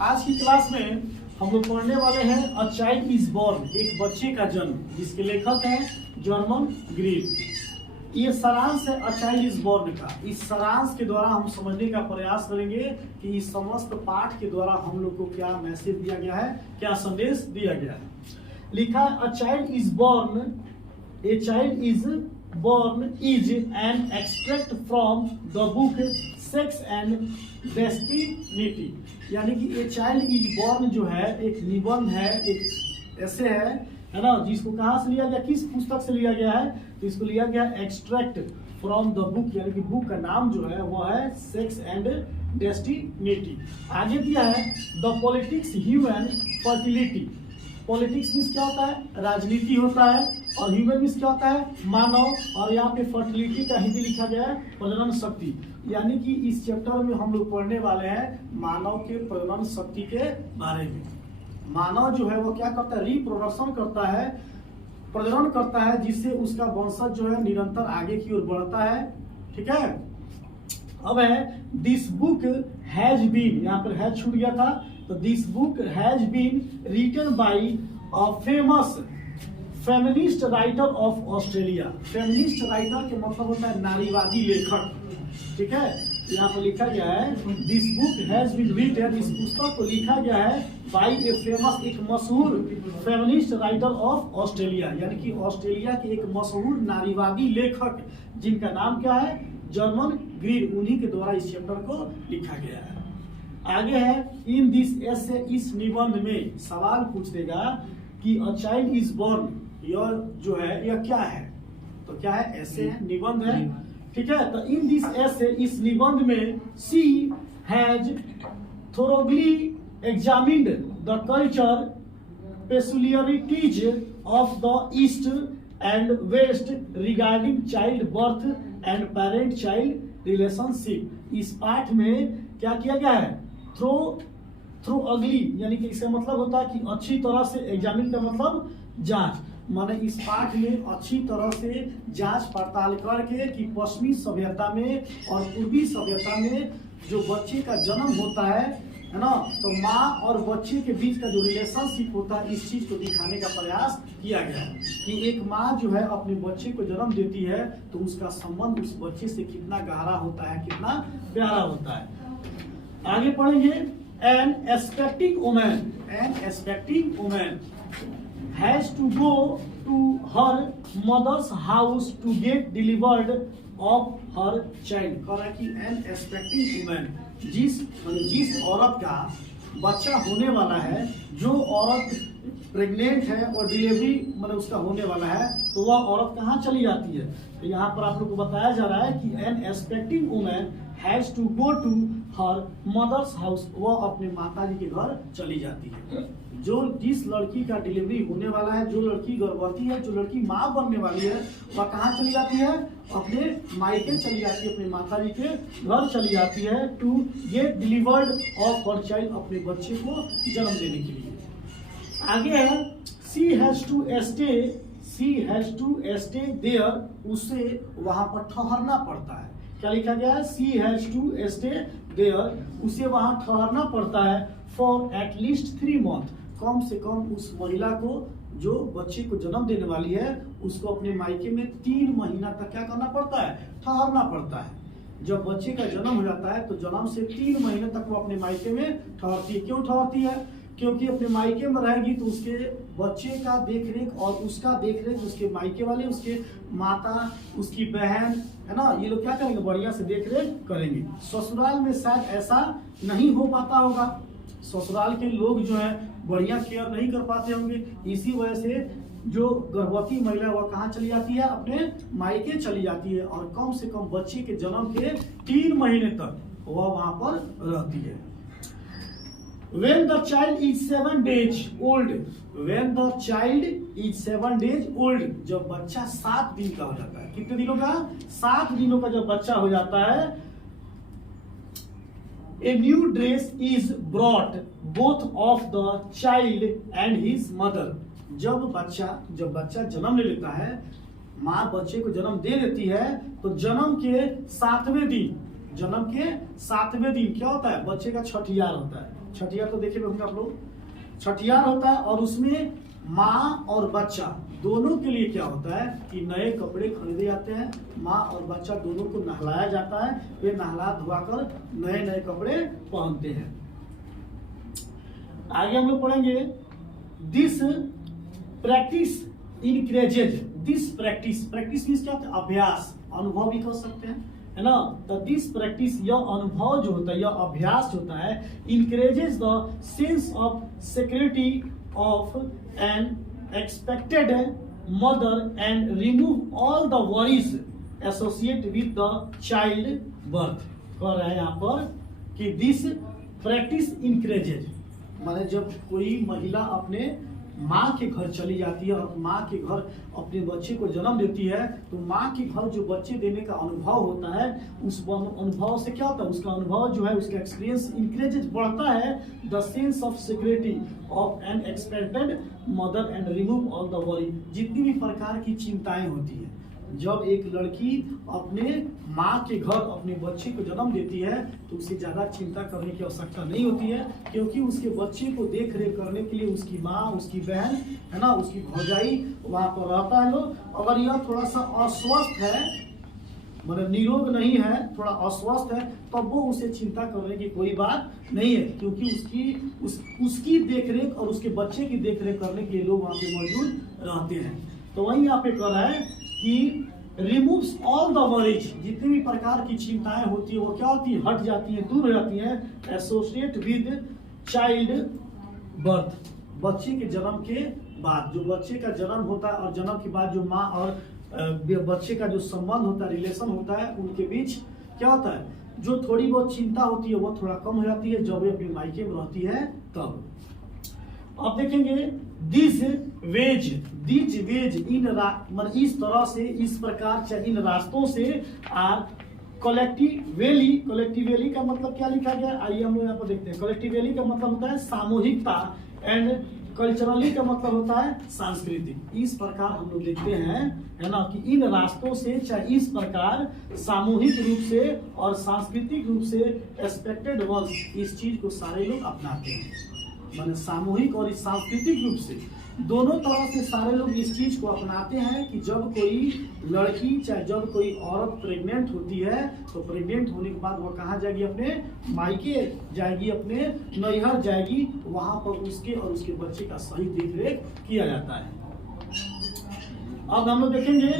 आज की क्लास में हम लोग पढ़ने वाले हैं अ चाइल्ड इज बोर्न, एक बच्चे का जन्म, जिसके लेखक हैं जर्मन ग्रीन। ये सारांश है अ चाइल्ड इज बोर्न का। इस सारांश के द्वारा हम समझने का प्रयास करेंगे कि इस समस्त पाठ के द्वारा हम लोग को क्या मैसेज दिया गया है, क्या संदेश दिया गया है। लिखा है a child is born, a child is born is an extract from the book sex and destiny. यानी कि ए चाइल्ड इज बोर्न जो है एक निबंध है, एक ऐसे है ना, जिसको कहाँ से लिया गया, किस पुस्तक से लिया गया है, तो इसको लिया गया एक्सट्रैक्ट फ्रॉम द बुक, यानी कि बुक का नाम जो है वो है सेक्स एंड डेस्टिनी। आगे दिया है the politics human fertility. Politics means क्या होता है, राजनीति होता है, और ह्यूमन मीन्स क्या होता है, मानव, और यहाँ पे फर्टिलिटी का हिंदी लिखा गया है प्रजनन शक्ति। यानी कि इस चैप्टर में हम लोग पढ़ने वाले हैं मानव के प्रजनन शक्ति के बारे में। मानव जो है वो क्या करता है, रिप्रोडक्शन करता है, प्रजनन करता है, जिससे उसका वंशज जो है निरंतर आगे की ओर बढ़ता है। ठीक है। अब है दिस बुक हैज बीन, यहाँ पर हैज छूट गया था, तो this book has been written by a famous feminist writer of Australia. Feminist writer के मतलब होता है नारीवादी लेखक। ठीक है। यहाँ पर लिखा गया है this book has been written, इस पुस्तक को लिखा गया है बाय ए फेमस, एक मशहूर फेमिनिस्ट राइटर ऑफ ऑस्ट्रेलिया, यानी कि ऑस्ट्रेलिया के एक मशहूर नारीवादी लेखक जिनका नाम क्या है, जर्मन ग्रीन, उन्हीं के द्वारा इस चैप्टर को लिखा गया है। आगे है इन दिस एसे, इस निबंध में सवाल पूछ देगा कि अ चाइल्ड इज बोर्न, यह जो है यह क्या है, तो क्या है, ऐसे है, निबंध है। ठीक है। तो इन दिस एसे, इस निबंध में she has thoroughly examined the culture peculiarities of the east and west regarding child birth and parent child relationship. इस पाठ में क्या किया गया है, थ्रो अगली, यानी कि इसका मतलब होता है कि अच्छी तरह से, एग्जामिन का मतलब जांच, माने इस पाठ में अच्छी तरह से जांच पड़ताल करके कि पश्चिमी सभ्यता में और पूर्वी सभ्यता में जो बच्चे का जन्म होता है ना, तो माँ और बच्चे के बीच का जो रिलेशनशिप होता है, इस चीज को दिखाने का प्रयास किया गया है कि एक माँ जो है अपने बच्चे को जन्म देती है तो उसका संबंध उस बच्चे से कितना गहरा होता है, कितना प्यारा होता है। आगे पढ़ेंगे an expecting women has to go to her mother's house to get delivered of her child. कह रहा है कि एन एक्सपेक्टिंग वुमेन, जिस औरत का बच्चा होने वाला है, जो औरत प्रेग्नेंट है और डिलीवरी मतलब उसका होने वाला है, तो वह औरत कहाँ चली जाती है, तो यहाँ पर आप लोग को बताया जा रहा है कि an expecting women has to go to her mother's house, वह अपने माता जी के घर चली जाती है। जो जिस लड़की का डिलीवरी होने वाला है, जो लड़की गर्भवती है, जो लड़की माँ बनने वाली है, वह कहाँ चली जाती है, अपने मायके चली जाती है, अपने माता जी के घर चली जाती है, to get delivered of her child, अपने बच्चे को जन्म देने के लिए। आगे है she has to stay there, उसे वहां पर ठहरना पड़ता है। क्या लिखा गया है, she has to stay there, उसे वहां ठहरना पड़ता है फॉर एटलीस्ट 3 मंथ, कम से कम उस महिला को जो बच्चे को जन्म देने वाली है, उसको अपने मायके में 3 महीना तक क्या करना पड़ता है, ठहरना पड़ता है। जब बच्चे का जन्म हो जाता है तो जन्म से 3 महीने तक वो अपने मायके में ठहरती है। क्यों ठहरती है, क्योंकि अपने मायके में रहेगी तो उसके बच्चे का देखरेख और उसका देखरेख उसके मायके वाले, उसके माता, उसकी बहन है ना, ये लोग क्या करेंगे, बढ़िया से देखरेख करेंगे। ससुराल में शायद ऐसा नहीं हो पाता होगा, ससुराल के लोग जो है बढ़िया केयर नहीं कर पाते होंगे, इसी वजह से जो गर्भवती महिला वह कहाँ चली जाती है, अपने मायके चली जाती है, और कम से कम बच्चे के जन्म के 3 महीने तक वह वहां पर रहती है। When the child is 7 days old, जब बच्चा 7 दिन का हो जाता है, कितने दिनों का, 7 दिनों का जब बच्चा हो जाता है, a new dress is brought both of the child and his mother। जब बच्चा जन्म ले लेता है, माँ बच्चे को जन्म दे देती है, तो जन्म के 7वें दिन क्या होता है, बच्चे का छठियार होता है। छठियार तो देखे होंगे आप लोग, छठियार होता है और उसमें माँ और बच्चा दोनों के लिए क्या होता है कि नए कपड़े खरीदे जाते हैं, माँ और बच्चा दोनों को नहलाया जाता है, वे नहला धुआकर नए नए कपड़े पहनते हैं। आगे हम लोग पढ़ेंगे this practice increases, this practice, practice means क्या होता है अभ्यास, अनुभव भी कर सकते हैं, है ना। तो दिस प्रैक्टिस, यह अनुभव जो होता है, यह अभ्यास होता है, encourages the sense of security of N expected mother and remove all the worries associate with the child birth. कह रहा है यहाँ पर कि दिस प्रैक्टिस इंकरेजेज, माने जब कोई महिला अपने माँ के घर चली जाती है और माँ के घर अपने बच्चे को जन्म देती है, तो माँ के घर जो बच्चे देने का अनुभव होता है, उस अनुभव से क्या होता है, उसका अनुभव जो है, उसका एक्सपीरियंस इंक्रीजेज बढ़ता है, the sense of security of N expected mother and remove all the worry. जितनी भी प्रकार की चिंताएं होती है, जब एक लड़की अपने माँ के घर अपने बच्चे को जन्म देती है, तो उसे ज्यादा चिंता करने की आवश्यकता नहीं होती है, क्योंकि उसके बच्चे को देख रेख करने के लिए उसकी माँ, उसकी बहन, है ना, उसकी भौजाई वहां पर रहता है लोग। अगर यह थोड़ा सा अस्वस्थ है, मतलब निरोग नहीं है, थोड़ा अस्वस्थ है, तब वो उसे चिंता करने की कोई बात नहीं है, क्योंकि उसकी देखरेख और उसके बच्चे की देखरेख करने के लिए लोग वहां पे मौजूद रहते हैं। तो वही यहाँ पे कह रहा है कि रिमूव्स ऑल द वरीज, जितनी भी प्रकार की चिंताएं होती है वो क्या होती है, हट जाती है, दूर हो जाती है, एसोसिएट विद चाइल्ड बर्थ, बच्चे के जन्म के बाद। जो बच्चे का जन्म होता है और जन्म के बाद जो माँ और बच्चे का जो संबंध होता है, रिलेशन होता है, उनके बीच क्या होता है, जो थोड़ी बहुत चिंता होती है वो थोड़ा कम हो जाती है जब वे अपनी मायके में रहती है तब। अब देखेंगे दिस वेज इन मतलब इस तरह से, इस प्रकार से, इन रास्तों से आर कलेक्टिवली का मतलब क्या लिखा गया, आइए हम लोग यहाँ पर देखते हैं। कलेक्टिवली का मतलब होता है सामूहिकता एंड कल्चरली का मतलब होता है सांस्कृतिक। इस प्रकार हम लोग देखते हैं, है ना, कि इन रास्तों से, चाहे इस प्रकार सामूहिक रूप से और सांस्कृतिक रूप से एक्सपेक्टेड वंस, इस चीज को सारे लोग अपनाते हैं, माने सामूहिक और सांस्कृतिक रूप से दोनों तरह से सारे लोग इस चीज को अपनाते हैं कि जब कोई लड़की, चाहे जब कोई औरत प्रेग्नेंट होती है, तो प्रेग्नेंट होने के बाद वो कहाँ जाएगी, अपने मायके जाएगी, अपने नैहर जाएगी, वहां पर उसके और उसके बच्चे का सही देख रेख किया जाता है। अब हम लोग देखेंगे,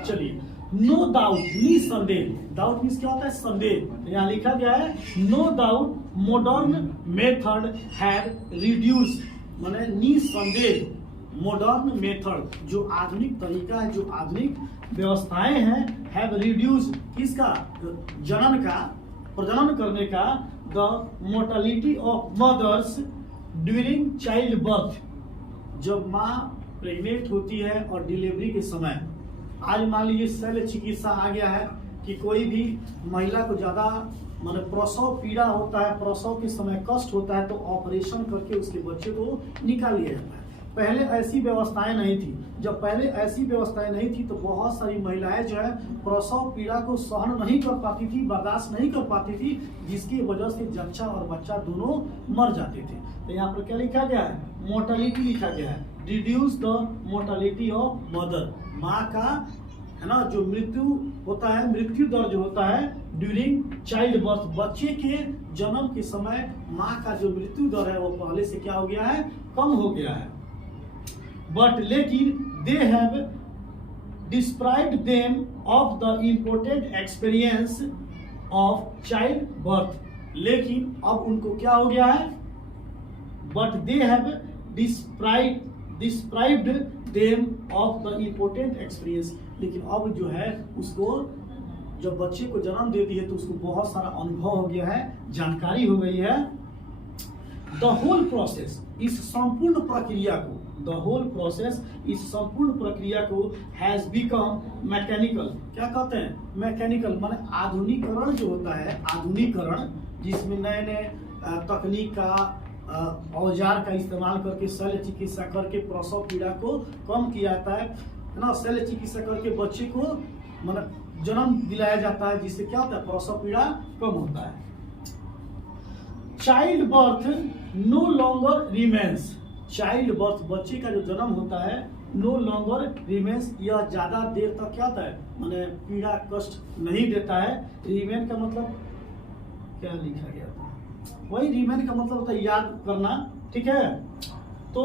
चलिए, नो डाउट, निसंदेह, डाउट मीन्स क्या होता है, संदेह। यहाँ लिखा गया है no doubt modern method have reduce, माने निसंदेह मॉडर्न मेथड, जो आधुनिक तरीका है, जो आधुनिक व्यवस्थाएं हैं, हैव रिड्यूस, किसका, जनन का, प्रजनन करने का, the mortality of mothers during child birth, जब माँ प्रेग्नेंट होती है और डिलीवरी के समय। आज मान लीजिए शल्य चिकित्सा आ गया है कि कोई भी महिला को ज्यादा मतलब प्रसव पीड़ा होता है, प्रसव के समय कष्ट होता है, तो ऑपरेशन करके उसके बच्चे को निकाल लिया जाता है। पहले ऐसी व्यवस्थाएं नहीं थी। जब पहले ऐसी व्यवस्थाएं नहीं थी तो बहुत सारी महिलाएं जो है प्रसव पीड़ा को सहन नहीं कर पाती थी, बर्दाश्त नहीं कर पाती थी, जिसकी वजह से जच्चा और बच्चा दोनों मर जाते थे। तो यहाँ पर क्या लिखा गया है, मोर्टेलिटी लिखा गया है, reduce the mortality of mother, माँ का, है ना, जो मृत्यु होता है, मृत्यु दर जो होता है ड्यूरिंग चाइल्ड बर्थ, बच्चे के जन्म के समय माँ का जो मृत्यु दर है वो पहले से क्या हो गया है, कम हो गया है। बट लेकिन they have described them of the important experience of child birth, लेकिन अब उनको क्या हो गया है, but they have described them of the important experience, लेकिन अब जो है उसको, जब बच्चे को जन्म देती है तो उसको बहुत सारा अनुभव हो गया है, जानकारी हो गई है। द होल प्रोसेस, इस संपूर्ण प्रक्रिया को, द होल प्रोसेस, इस संपूर्ण प्रक्रिया को हैज बिकम मैकेनिकल, क्या कहते हैं, मैकेनिकल, माने आधुनिकरण जो होता है, आधुनिकरण जिसमें नए नए तकनीक का, औजार का इस्तेमाल करके शल्य चिकित्सा करके प्रसव पीड़ा को कम किया जाता है ना, शल्य चिकित्सा करके बच्चे को मतलब जन्म दिलाया जाता है, जिससे क्या होता है, प्रसव पीड़ा कम होता है। Child birth no longer remains, child birth बच्चे का जो जन्म होता है नो लॉन्गर रिमेन्स, यह ज्यादा देर तक क्या होता है माने पीड़ा कष्ट नहीं देता है। रिमेन का मतलब क्या लिखा गया था, वही रिमेन का मतलब होता है याद करना, ठीक है। तो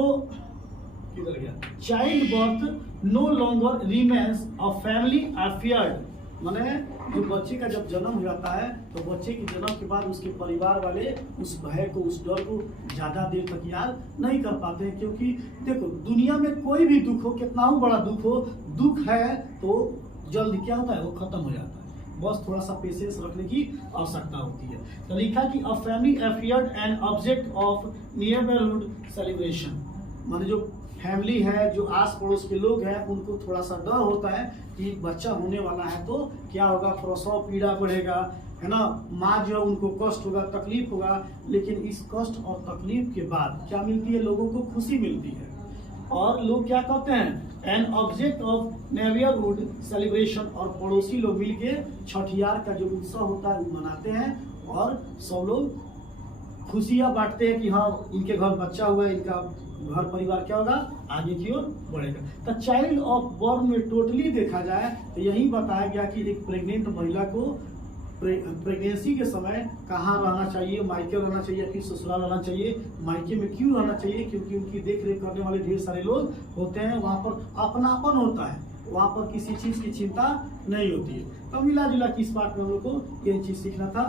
किधर गया, child birth no longer remains a family affair, माने जो बच्चे का जब जन्म हो जाता है तो बच्चे के जन्म के बाद उसके परिवार वाले उस भय को उस डर को ज्यादा देर तक याद नहीं कर पाते हैं, क्योंकि देखो दुनिया में कोई भी दुख हो, कितना ही बड़ा दुख हो, दुख है तो जल्द क्या होता है वो खत्म हो जाता है, बस थोड़ा सा पेशेंस रखने की आवश्यकता होती है। तो लिखा कि अ family affair and object of neighbourhood celebration, माने जो फैमिली है जो आस पड़ोस के लोग हैं उनको थोड़ा सा डर होता है कि बच्चा होने वाला है तो क्या होगा, प्रसव पीड़ा बढ़ेगा, है ना, माँ जो है उनको कष्ट होगा, तकलीफ होगा, लेकिन इस कष्ट और तकलीफ के बाद क्या मिलती है, लोगों को खुशी मिलती है। और लोग क्या कहते हैं, an object of neighbourhood celebration, और पड़ोसी लोग मिलके छठियार का जो उत्सव होता है वो मनाते हैं और सब लोग खुशियां बांटते हैं कि हाँ इनके घर बच्चा हुआ है, इनका घर परिवार क्या होगा आगे की ओर बढ़ेगा। तो चाइल्ड ऑफ बर्थ में टोटली देखा जाए तो यही बताया गया कि एक प्रेग्नेंट महिला को प्रेगनेंसी के समय कहाँ रहना चाहिए, मायके रहना चाहिए फिर ससुराल रहना चाहिए। मायके में क्यों रहना चाहिए, क्योंकि उनकी देख रेख करने वाले ढेर सारे लोग होते हैं, वहाँ पर अपनापन होता है, वहाँ पर किसी चीज की चिंता नहीं होती है। तो मिला जुला कि इस पार्ट में हम लोग को ये चीज सीखना था।